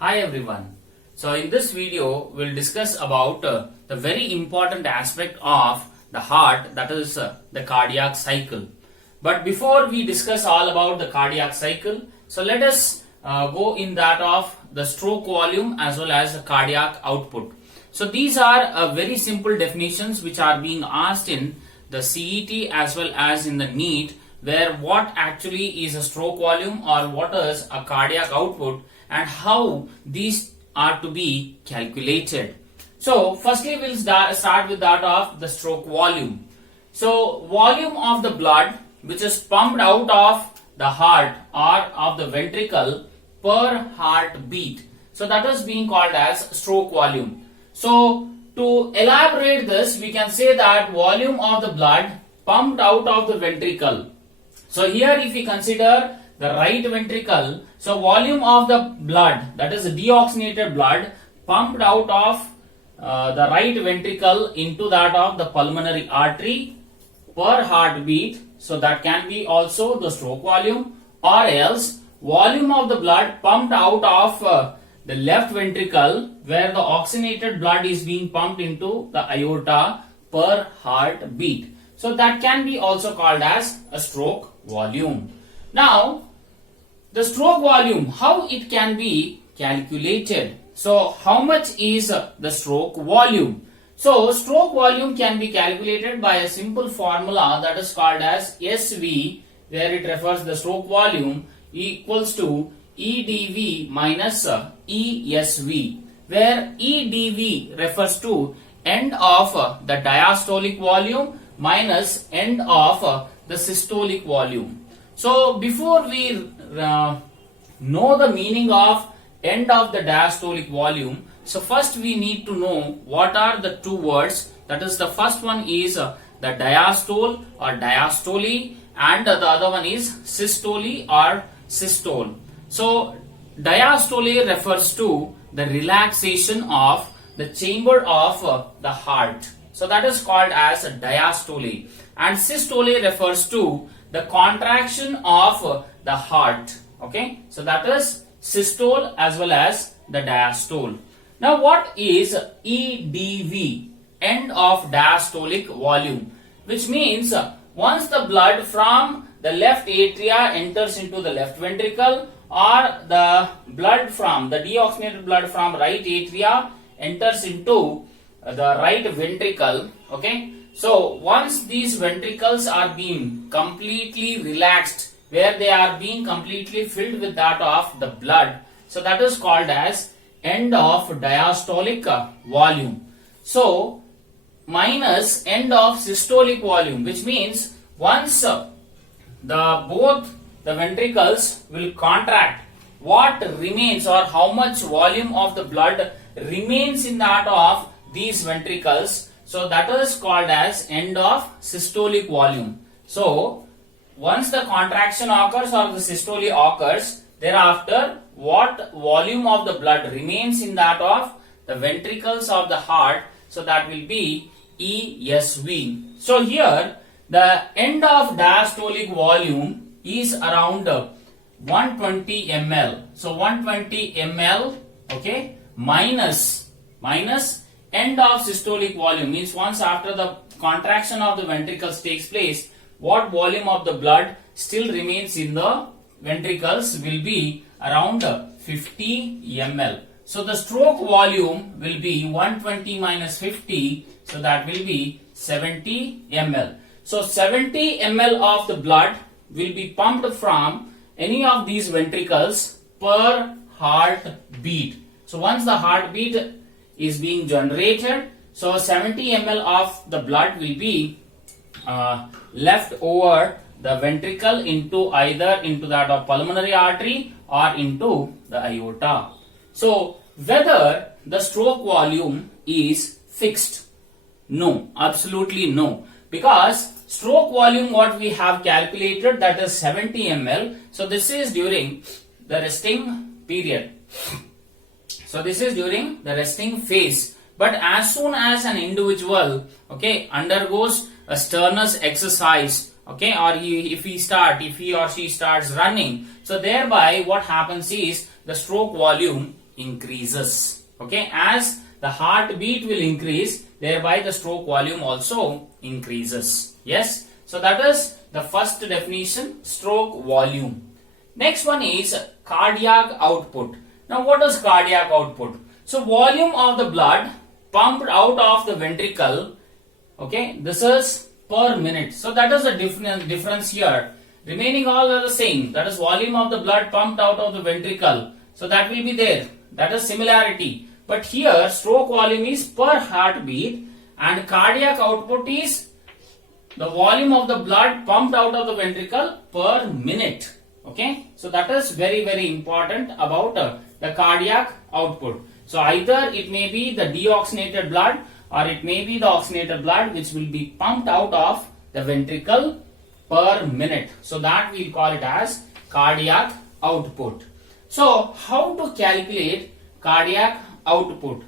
Hi everyone. So in this video we'll discuss about the very important aspect of the heart, that is the cardiac cycle. But before we discuss all about the cardiac cycle, so let us go in that of the stroke volume as well as the cardiac output. So these are very simple definitions which are being asked in the CET as well as in the NEET, where what actually is a stroke volume or what is a cardiac output and how these are to be calculated. So firstly we'll start with that of the stroke volume. So volume of the blood which is pumped out of the heart or of the ventricle per heartbeat. So that is being called as stroke volume. So to elaborate this, we can say that volume of the blood pumped out of the ventricle. So here if we consider the right ventricle, so volume of the blood, that is deoxygenated blood pumped out of the right ventricle into that of the pulmonary artery per heartbeat, so that can be also the stroke volume, or else volume of the blood pumped out of the left ventricle where the oxygenated blood is being pumped into the aorta per heartbeat. So that can be also called as a stroke volume. Now, the stroke volume, how it can be calculated? So, how much is the stroke volume? So, stroke volume can be calculated by a simple formula that is called as SV, where it refers the stroke volume equals to EdV minus ESV, where EdV refers to end of the diastolic volume minus end of the systolic volume. So before we know the meaning of end of the diastolic volume, so first we need to know what are the two words. That is, the first one is the diastole or diastole, and the other one is systole or systole. So diastole refers to the relaxation of the chamber of the heart. So that is called as diastole, and systole refers to the contraction of the heart. Okay, so that is systole as well as the diastole. Now what is EdV, end of diastolic volume, which means once the blood from the left atria enters into the left ventricle, or the blood from the deoxygenated blood from right atria enters into the right ventricle. Okay, so once these ventricles are being completely relaxed, where they are being completely filled with that of the blood, so that is called as end of diastolic volume. So minus end of systolic volume, which means once both the ventricles will contract, what remains or how much volume of the blood remains in that of these ventricles, so that is called as end of systolic volume. So once the contraction occurs or the systole occurs, thereafter what volume of the blood remains in that of the ventricles of the heart, so that will be ESV. So here the end of diastolic volume is around 120 ml. So 120 ml, okay, minus end of systolic volume means once after the contraction of the ventricles takes place, what volume of the blood still remains in the ventricles will be around 50 ml. So the stroke volume will be 120 minus 50, so that will be 70 ml. So 70 ml of the blood will be pumped from any of these ventricles per heartbeat. So once the heartbeat is being generated, so 70 ml of the blood will be left over the ventricle into either into that of pulmonary artery or into the aorta. So whether the stroke volume is fixed? No, absolutely no, because stroke volume what we have calculated, that is 70 ml. So this is during the resting period. So this is during the resting phase. But as soon as an individual, okay, undergoes a strenuous exercise, okay, or if he or she starts running, so thereby what happens is the stroke volume increases. Okay, as the heartbeat will increase, thereby the stroke volume also increases. Yes, so that is the first definition, stroke volume. Next one is cardiac output. Now what is cardiac output? So volume of the blood pumped out of the ventricle, okay, this is per minute. So that is the difference here. Remaining all are the same. That is volume of the blood pumped out of the ventricle. So that will be there. That is similarity. But here stroke volume is per heartbeat and cardiac output is the volume of the blood pumped out of the ventricle per minute. Okay. So that is very, very important about the cardiac output. So either it may be the deoxygenated blood or it may be the oxygenated blood which will be pumped out of the ventricle per minute. So that we'll call it as cardiac output. So how to calculate cardiac output?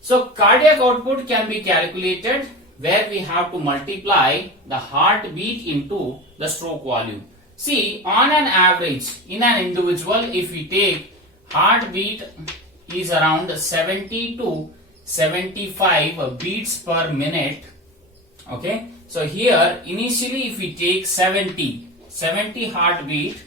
So cardiac output can be calculated where we have to multiply the heartbeat into the stroke volume. See, on an average in an individual, if we take heartbeat is around 70 to 75 beats per minute. Okay, so here initially if we take 70 heartbeat,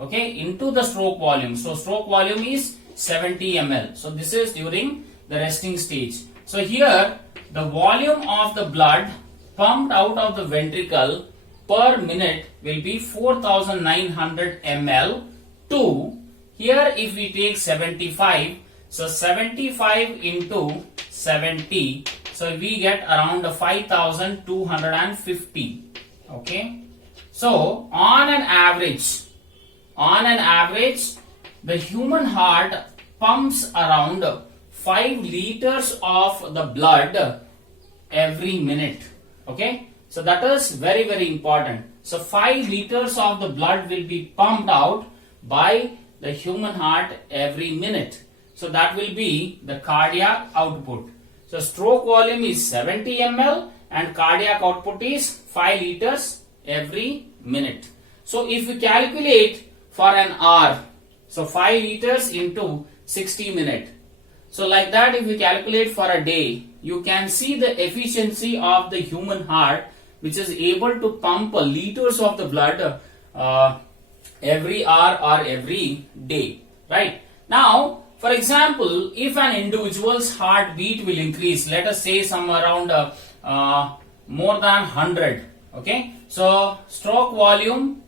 okay, into the stroke volume. So stroke volume is 70 ml. So this is during the resting stage. So here the volume of the blood pumped out of the ventricle per minute will be 4900 ml to, here if we take 75, so 75 into 70, so we get around 5250. Okay, so on an average the human heart pumps around 5 liters of the blood every minute. Okay, so that is very, very important. So 5 liters of the blood will be pumped out by the human heart every minute. So that will be the cardiac output. So stroke volume is 70 ml and cardiac output is 5 liters every minute. So if you calculate for an hour, so 5 liters into 60 minutes. So like that, if you calculate for a day, you can see the efficiency of the human heart which is able to pump liters of the blood every hour or every day. Right? Now, for example, if an individual's heartbeat will increase, let us say some around more than 100. Okay, so stroke volume,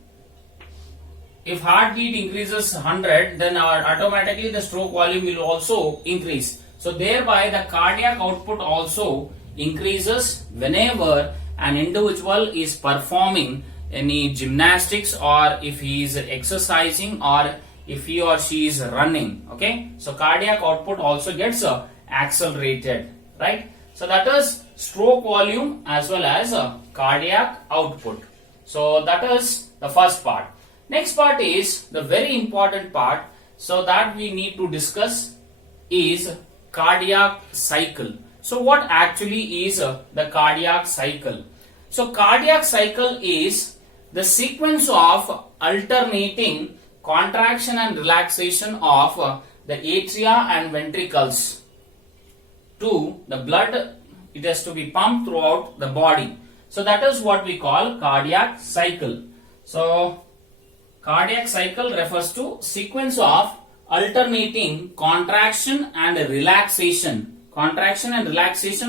if heartbeat increases 100, then automatically the stroke volume will also increase. So thereby the cardiac output also increases whenever an individual is performing any gymnastics or if he is exercising or if he or she is running. Okay, so cardiac output also gets accelerated, right? So that is stroke volume as well as cardiac output. So that is the first part. Next part is the very important part, so that we need to discuss is cardiac cycle. So what actually is the cardiac cycle? So cardiac cycle is the sequence of alternating contraction and relaxation of the atria and ventricles to the blood. It has to be pumped throughout the body. So that is what we call cardiac cycle. So cardiac cycle refers to sequence of alternating contraction and relaxation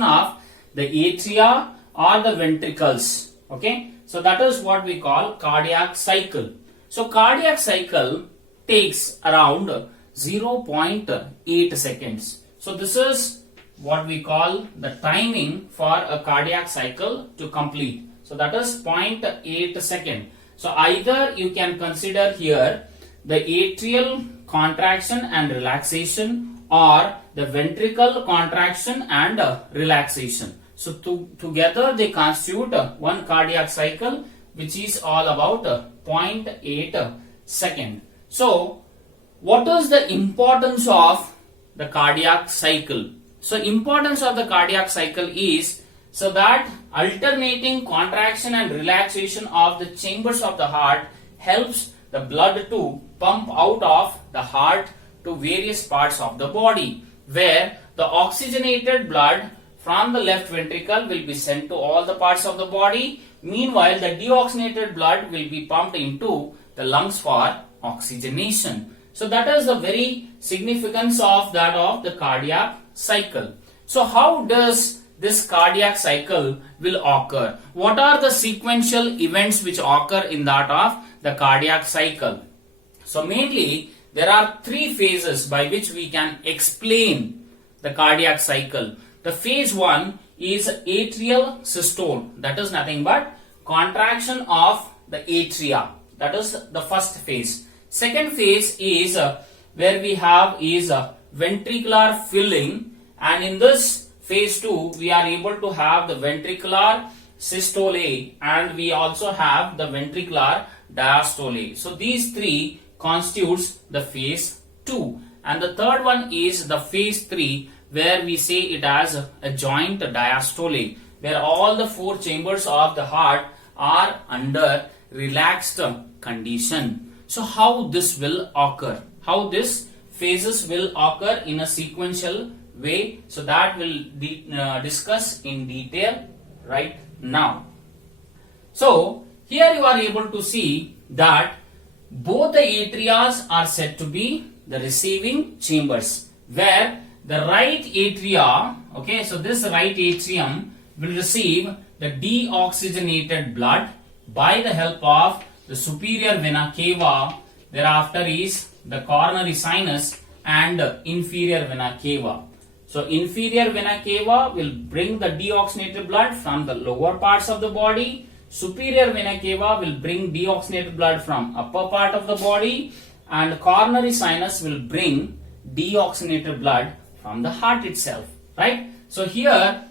of the atria or the ventricles. Okay, so that is what we call cardiac cycle. So cardiac cycle takes around 0.8 seconds. So this is what we call the timing for a cardiac cycle to complete. So that is 0.8 second. So either you can consider here the atrial contraction and relaxation or the ventricle contraction and relaxation. So together they constitute one cardiac cycle, which is all about 0.8 second. So what is the importance of the cardiac cycle? So importance of the cardiac cycle is so that alternating contraction and relaxation of the chambers of the heart helps the blood to pump out of the heart to various parts of the body, where the oxygenated blood from the left ventricle will be sent to all the parts of the body. Meanwhile, the deoxygenated blood will be pumped into the lungs for oxygenation. So that is the very significance of that of the cardiac cycle. So how does this cardiac cycle will occur? What are the sequential events which occur in that of the cardiac cycle? So mainly there are three phases by which we can explain the cardiac cycle. The phase 1 is atrial systole, that is nothing but contraction of the atria. That is the first phase. Second phase is where we have is ventricular filling, and in this phase 2 we are able to have the ventricular systole and we also have the ventricular diastole. So these three constitutes the phase 2, and the third one is the phase 3, where we say it as a joint diastole, where all the four chambers of the heart are under relaxed condition. So how this will occur? How this phases will occur in a sequential way? So that will discuss in detail right now. So here you are able to see that both the atrias are said to be the receiving chambers, where the right atria, okay, so this right atrium will receive the deoxygenated blood by the help of the superior vena cava. Thereafter is the coronary sinus and inferior vena cava. So inferior vena cava will bring the deoxygenated blood from the lower parts of the body. Superior vena cava will bring deoxygenated blood from upper part of the body, and coronary sinus will bring deoxygenated blood from the heart itself, right? So here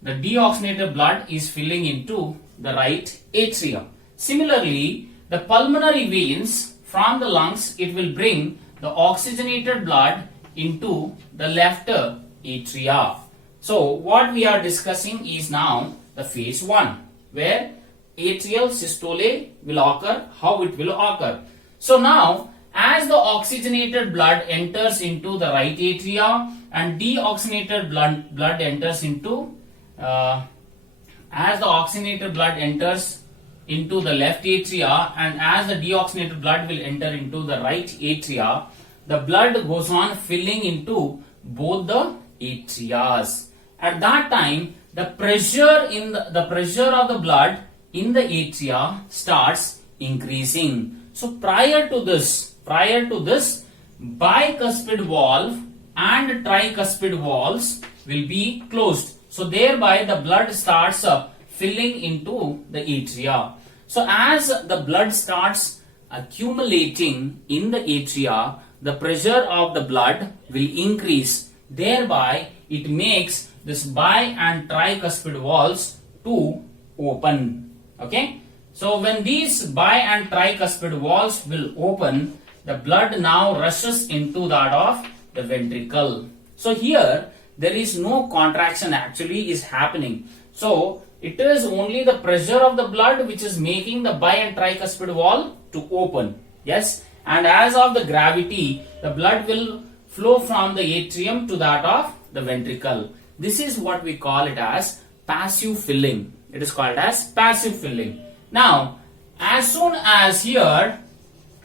the deoxygenated blood is filling into the right atria. Similarly, the pulmonary veins from the lungs, it will bring the oxygenated blood into the left atria. So what we are discussing is now the phase 1, where atrial systole will occur, how it will occur. So now, as the oxygenated blood enters into the right atria and deoxygenated blood enters into as the oxygenated blood enters into the left atria and as the deoxygenated blood will enter into the right atria, the blood goes on filling into both the atrias. At that time, the pressure in the pressure of the blood in the atria starts increasing. So prior to this, bicuspid valve and tricuspid valves will be closed. So thereby the blood starts filling into the atria. So as the blood starts accumulating in the atria, the pressure of the blood will increase. Thereby it makes this bi and tricuspid valves to open. Okay. So when these bi and tricuspid valves will open, the blood now rushes into that of the ventricle. So here there is no contraction actually is happening. So it is only the pressure of the blood which is making the bi and tricuspid valve to open. Yes. And as of the gravity, the blood will flow from the atrium to that of the ventricle. This is what we call it as passive filling. It is called as passive filling. Now, as soon as here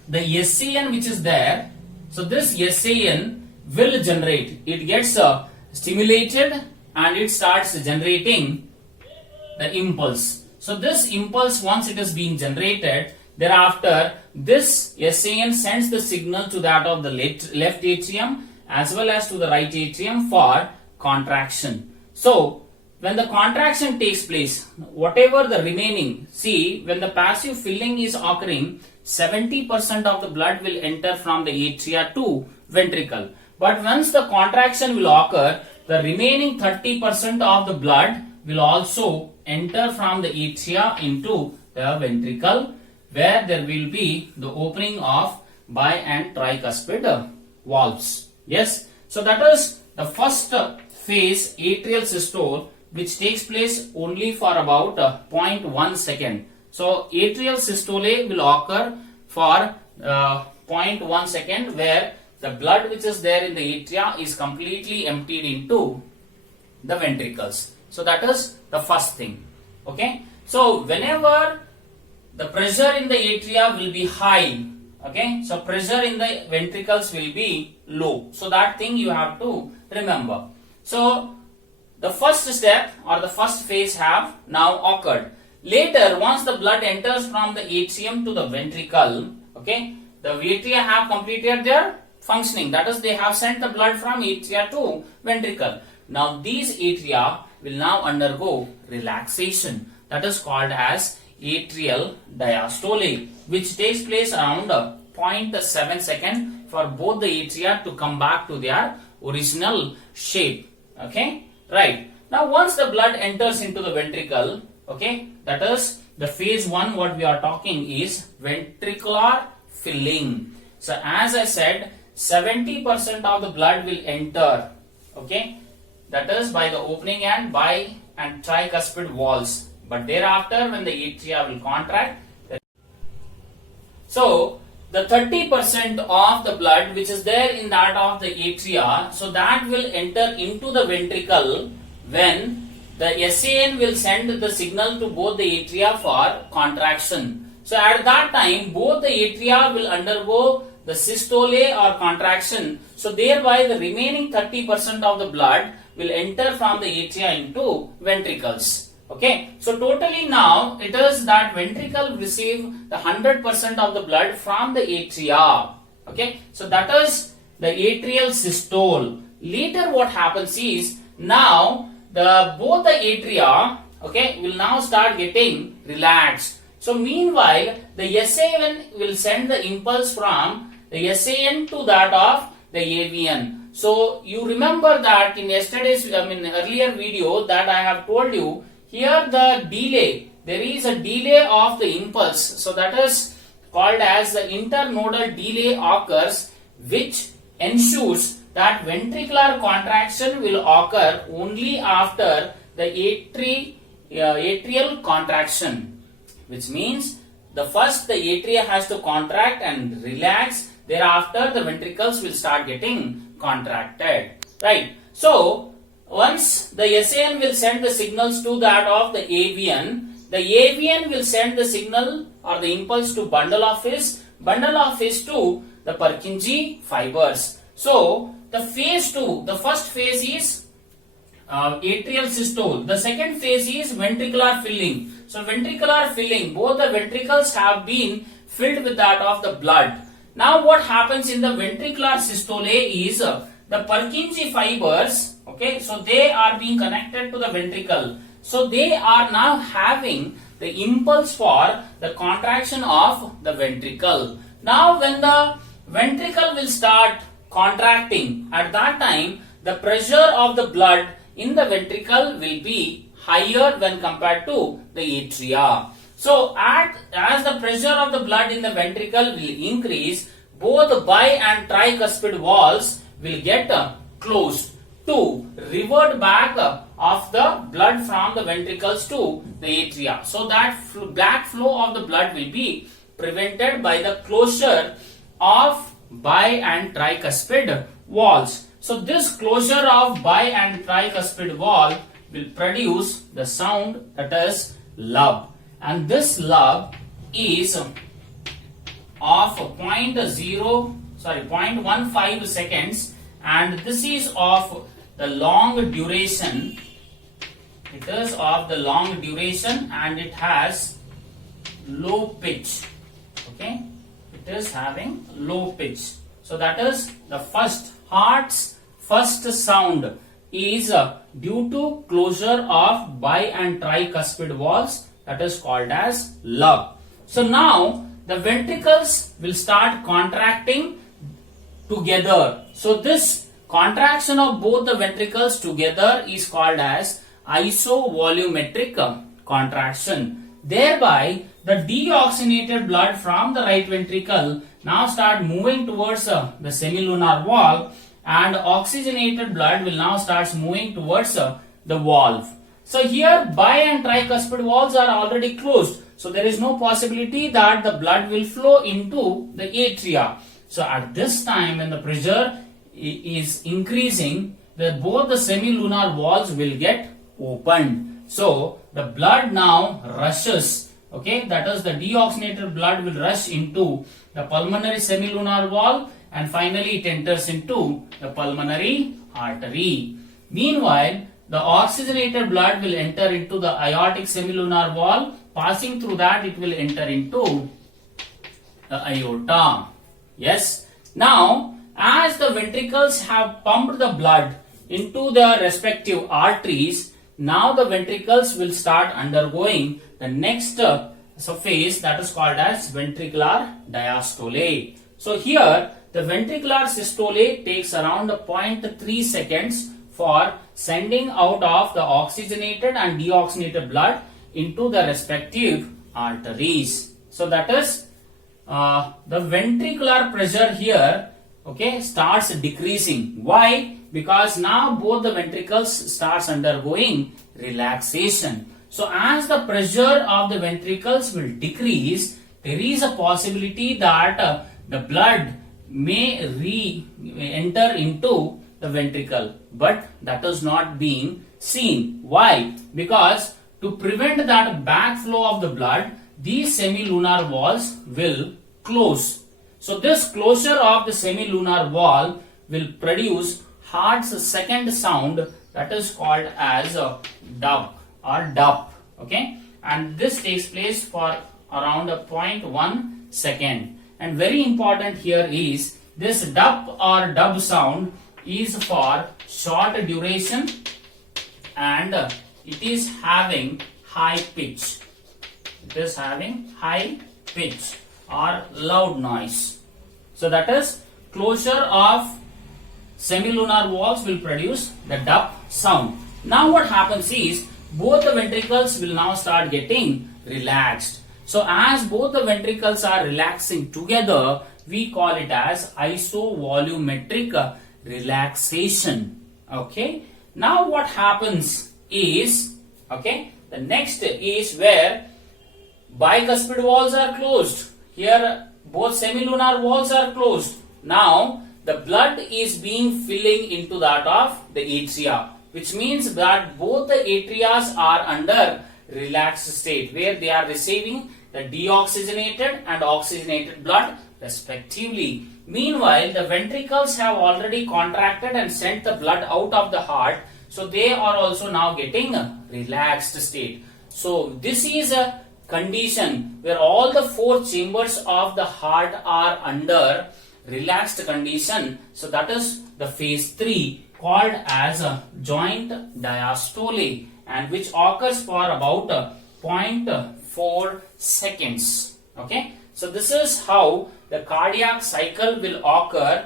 the SAN which is there, so this SAN will generate. It gets stimulated and it starts generating the impulse. So this impulse, once it is being generated, thereafter this SAN sends the signal to that of the left atrium as well as to the right atrium for contraction. So when the contraction takes place, whatever the remaining, see, when the passive filling is occurring, 70% of the blood will enter from the atria to ventricle. But once the contraction will occur, the remaining 30% of the blood will also enter from the atria into the ventricle, where there will be the opening of bi and tricuspid valves. Yes, so that is the first phase, atrial systole, which takes place only for about 0.1 second. So atrial systole will occur for 0.1 second where the blood which is there in the atria is completely emptied into the ventricles. So that is the first thing. Okay. So whenever the pressure in the atria will be high, okay, so pressure in the ventricles will be low. So that thing you have to remember. So the first step or the first phase have now occurred. Later, once the blood enters from the atrium to the ventricle, okay, the atria have completed their functioning. That is, they have sent the blood from atria to ventricle. Now these atria will now undergo relaxation. That is called as atrial diastole, which takes place around 0.7 second for both the atria to come back to their original shape. Okay, right. Now once the blood enters into the ventricle, okay, that is the phase 1 what we are talking is ventricular filling. So as I said, 70% of the blood will enter, okay, that is by the opening and bi and tricuspid walls. But thereafter when the atria will contract, so the 30% of the blood which is there in that of the atria, so that will enter into the ventricle when the SAN will send the signal to both the atria for contraction. So at that time both the atria will undergo the systole or contraction. So thereby the remaining 30% of the blood will enter from the atria into ventricles. Okay, so totally now it is that ventricle receive the 100% of the blood from the atria. Okay, so that is the atrial systole. Later what happens is now both the atria, okay, will now start getting relaxed. So meanwhile the SA1 will send the impulse from the SAN to that of the AVN. So you remember that in yesterday's earlier video that I have told you, here the delay, there is a delay of the impulse. So that is called as the internodal delay occurs, which ensures that ventricular contraction will occur only after the atrial contraction, which means the atria has to contract and relax. Thereafter the ventricles will start getting contracted, right? So once the SAN will send the signals to that of the AVN will send the signal or the impulse to bundle of his to the Purkinje fibers. So the phase 2, the first phase is atrial systole. The second phase is ventricular filling. So ventricular filling, both the ventricles have been filled with that of the blood. Now what happens in the ventricular systole is the Purkinje fibers, okay, so they are being connected to the ventricle. So they are now having the impulse for the contraction of the ventricle. Now when the ventricle will start contracting, at that time the pressure of the blood in the ventricle will be higher when compared to the atria. So as the pressure of the blood in the ventricle will increase, both the bi and tricuspid walls will get closed to revert back of the blood from the ventricles to the atria. So that back flow of the blood will be prevented by the closure of bi and tricuspid walls. So this closure of bi and tricuspid wall will produce the sound, that is lub, and this lub is of 0.15 seconds, and this is of the long duration. It is of the long duration and it has low pitch. Okay, it is having low pitch. So that is the heart's first sound is due to closure of bi and tricuspid walls, that is called as lub. So now the ventricles will start contracting together. So this contraction of both the ventricles together is called as isovolumetric contraction. Thereby the deoxygenated blood from the right ventricle now start moving towards the semilunar wall, and oxygenated blood will now start moving towards the valve. So here bi and tricuspid walls are already closed, so there is no possibility that the blood will flow into the atria. So at this time when the pressure is increasing, both the semilunar walls will get opened. So the blood now rushes, okay, that is the deoxygenated blood will rush into the pulmonary semilunar wall and finally it enters into the pulmonary artery. Meanwhile, the oxygenated blood will enter into the aortic semilunar wall. Passing through that, it will enter into the aorta. Yes. Now, as the ventricles have pumped the blood into the respective arteries, now the ventricles will start undergoing the next phase, that is called as ventricular diastole. So here, the ventricular systole takes around 0.3 seconds for sending out of the oxygenated and deoxygenated blood into the respective arteries. So that is the ventricular pressure here, okay, starts decreasing. Why? Because now both the ventricles starts undergoing relaxation. So as the pressure of the ventricles will decrease, there is a possibility that the blood may re-enter into the ventricle, but that is not being seen. Why? Because to prevent that backflow of the blood, these semilunar walls will close. So this closure of the semilunar wall will produce heart's second sound, that is called as a dub or dub, okay, and this takes place for around 0.1 second. And very important here is this dub or dub sound is for short duration and it is having high pitch. It is having high pitch or loud noise. So that is closure of semilunar walls will produce the dub sound. Now what happens is both the ventricles will now start getting relaxed. So as both the ventricles are relaxing together, we call it as isovolumetric relaxation. Okay. Now what happens is, okay, the next is where bicuspid walls are closed. Here both semilunar walls are closed. Now the blood is being filling into that of the atria, which means that both the atrias are under relaxed state where they are receiving the deoxygenated and oxygenated blood respectively. Meanwhile, the ventricles have already contracted and sent the blood out of the heart, so they are also now getting a relaxed state. So this is a condition where all the four chambers of the heart are under relaxed condition. So that is the phase 3 called as a joint diastole, and which occurs for about 0.4 seconds. Okay, so this is how the cardiac cycle will occur,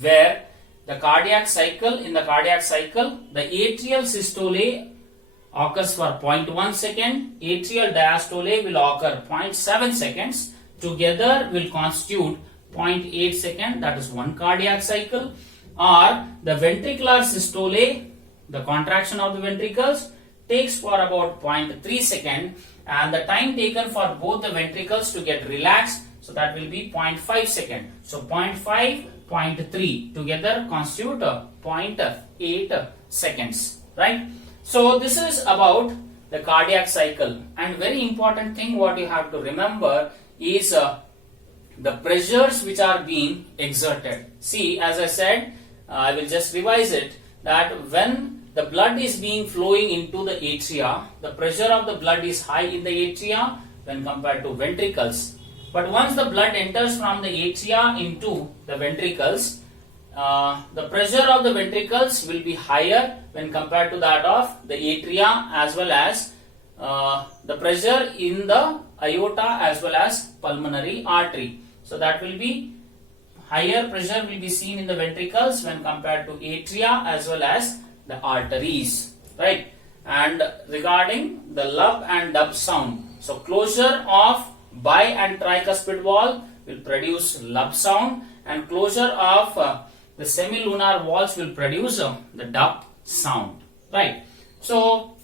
where the cardiac cycle, the atrial systole occurs for 0.1 second, atrial diastole will occur 0.7 seconds, together will constitute 0.8 second, that is one cardiac cycle. Or the ventricular systole, the contraction of the ventricles, takes for about 0.3 second, and the time taken for both the ventricles to get relaxed, so that will be 0.5 second. So 0.5, 0.3 together constitute 0.8 seconds, right? So this is about the cardiac cycle, and very important thing what you have to remember is the pressures which are being exerted. See, as I said, I will just revise it, that when the blood is being flowing into the atria, the pressure of the blood is high in the atria when compared to ventricles. But once the blood enters from the atria into the ventricles, the pressure of the ventricles will be higher when compared to that of the atria, as well as the pressure in the aorta as well as pulmonary artery. So that will be higher pressure will be seen in the ventricles when compared to atria as well as the arteries, right? And regarding the lub and dub sound, so closure of bi and tricuspid wall will produce lub sound, and closure of the semilunar walls will produce the dub sound, right? So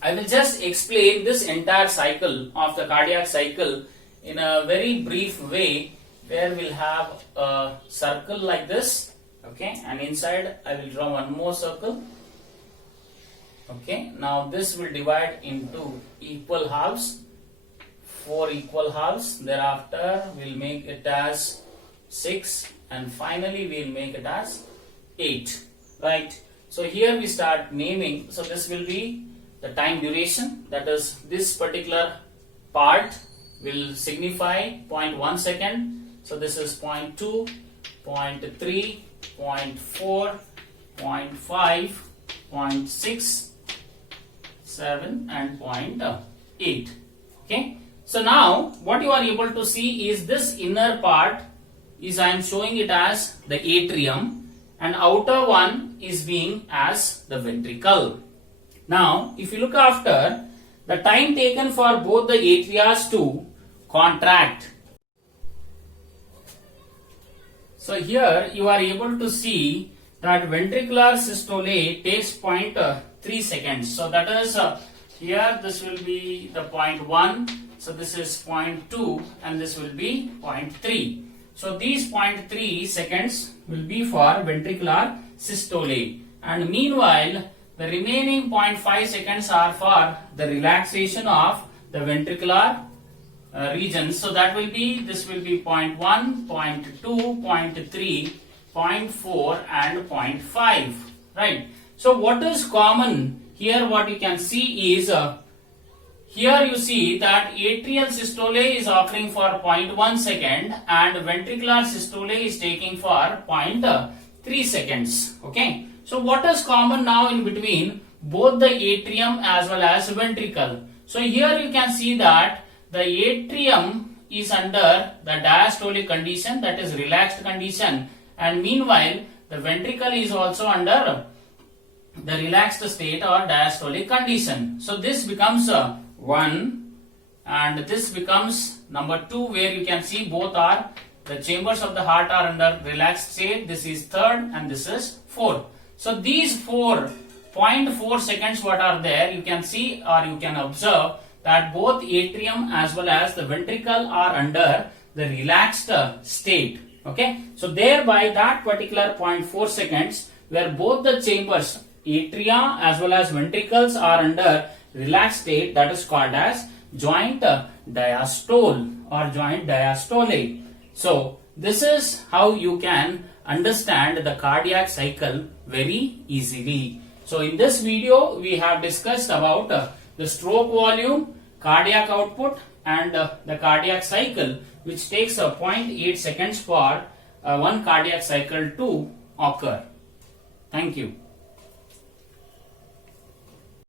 I will just explain this entire cycle of the cardiac cycle in a very brief way, where we'll have a circle like this. Okay, and inside I will draw one more circle. Okay, now this will divide into equal halves, 4 equal halves. Thereafter we'll make it as 6, and finally we'll make it as 8. Right, so here we start naming. So this will be the time duration, that is this particular part will signify 0.1 second. So this is 0.2, 0.3, 0.4, 0.5, 0.6, 7 and 0.8. Okay, so now what you are able to see is this inner part is I am showing it as the atrium, and outer one is being as the ventricle. Now if you look after the time taken for both the atrias to contract, so here you are able to see that ventricular systole takes 0.3 seconds. So that is here this will be the 0.1, so this is 0.2 and this will be 0.3. So these 0.3 seconds will be for ventricular systole, and meanwhile the remaining 0.5 seconds are for the relaxation of the ventricular region. So that will be, this will be 0.1, 0.2, 0.3, 0.4 and 0.5. Right. So what is common here, what you can see is here you see that atrial systole is occurring for 0.1 second and ventricular systole is taking for 0.3 seconds. Okay. So what is common now in between both the atrium as well as ventricle? So here you can see that the atrium is under the diastolic condition, that is relaxed condition, and meanwhile the ventricle is also under the relaxed state or diastolic condition. So this becomes 1 and this becomes number 2, where you can see both are the chambers of the heart are under relaxed state. This is 3rd and this is 4th. So these 4.4 seconds what are there, you can see or you can observe that both atrium as well as the ventricle are under the relaxed state. Okay, so thereby that particular 0.4 seconds where both the chambers atria as well as ventricles are under relaxed state, that is called as joint diastole or joint diastole. So this is how you can understand the cardiac cycle very easily. So in this video we have discussed about the stroke volume, cardiac output and the cardiac cycle, which takes 0.8 seconds for one cardiac cycle to occur. Thank you.